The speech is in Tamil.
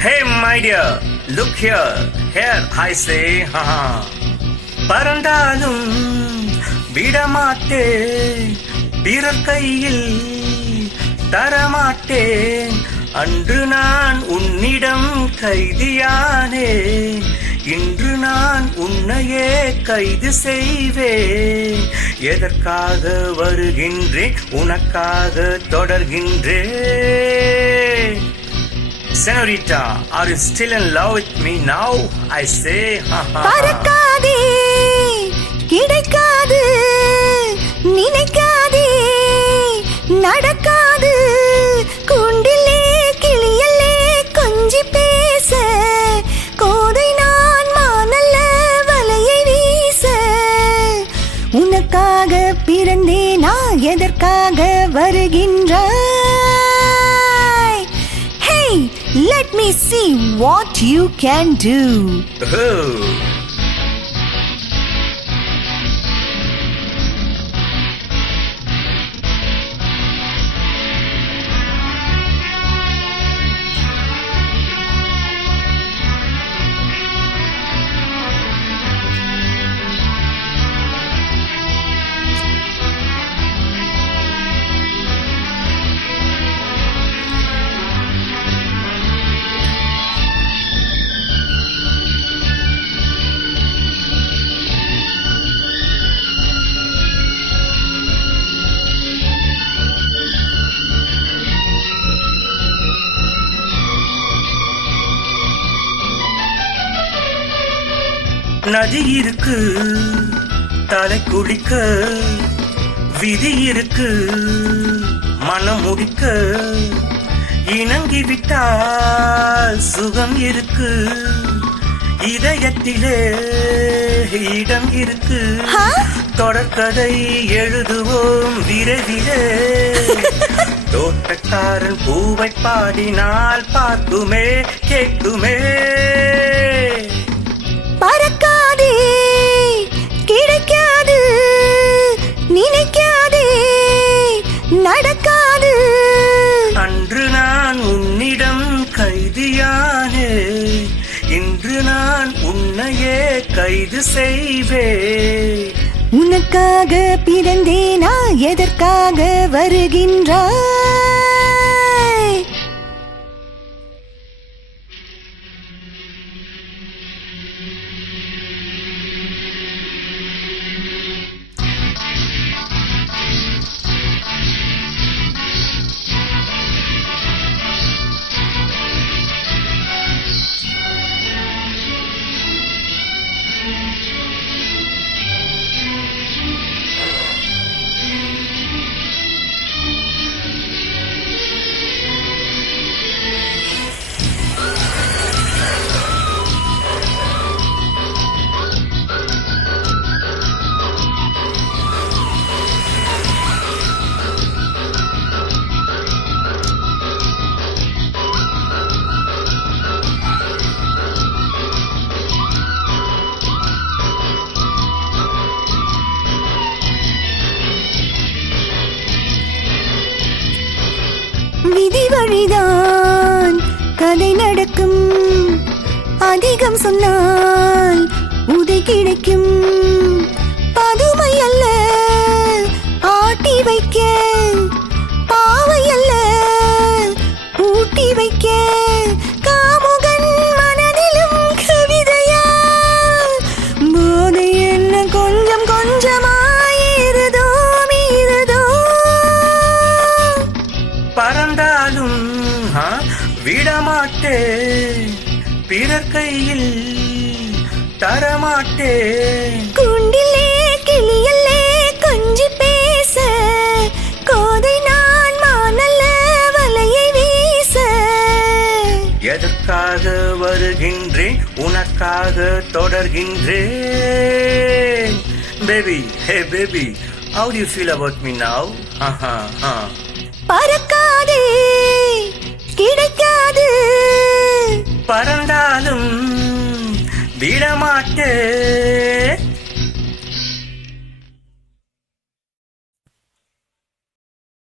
Hey my dear, look here, here I say, haha. பறந்தாலும் விடமாட்டேன், பிறர் கையில் தரமாட்டேன். அன்று நான் உன்னிடம் கைதியானேன், இன்று நான் உன்னையே கைது செய்வேன். எதற்காக வருகின்றேன், உனக்காக தொடர்கின்றேன். Senorita, are you still in love with me now? I say, பறக்காதே, கிடைக்காது, நினைக்காதே, நடக்காது. கூண்டிலே கிளியல்லே கொஞ்சி பேச, கோதை நான் மானல்ல வலையை வீச. உனக்காக பிறந்தேனா, எதற்காக வருகின்றாய்? Let me see what you can do. நதி இருக்கு தலை குளிக்க, விதி இருக்கு மனம் முடிக்க. இணங்கிவிட்டால் சுகம் இருக்கு, இதயத்திலே இடம் இருக்கு. தொடர்கதை எழுதுவோம் விரைவிலே. தோட்டக்காரன் பூவை பாடினால் பார்க்குமே கேட்குமே. பறக்காதே, கிடைக்காது, நினைக்காதே, நடக்காது. அன்று நான் உன்னிடம் கைதியானே, இன்று நான் உன்னையே கைது செய்வேன். உனக்காக பிறந்தேனா, எதற்காக வருகின்றாய்? விதி வழிதான் கதை நடக்கும், அதிகம் சொன்னால் உதை கிடைக்கும். பதுமை அல்ல ஆட்டி வைக்க, பாவை அல்ல ஊட்டி வைக்க. காமுகன் மனதிலும் கவிதையா, போதை என்ன கொஞ்சம் கொஞ்சமாயிருதோ மீறுதோ. பறந்தாலும் விடமாட்டேன், பிறர் கையில் தரமாட்டேன். கூண்டிலே கிளியல்லே கொஞ்சி பேச, உனக்காக தொடர்கின்றேன். Baby, hey baby, how do you feel about me now? பறக்காதே, கிடைக்காது. பறந்தாலும் விடமாட்டேன்.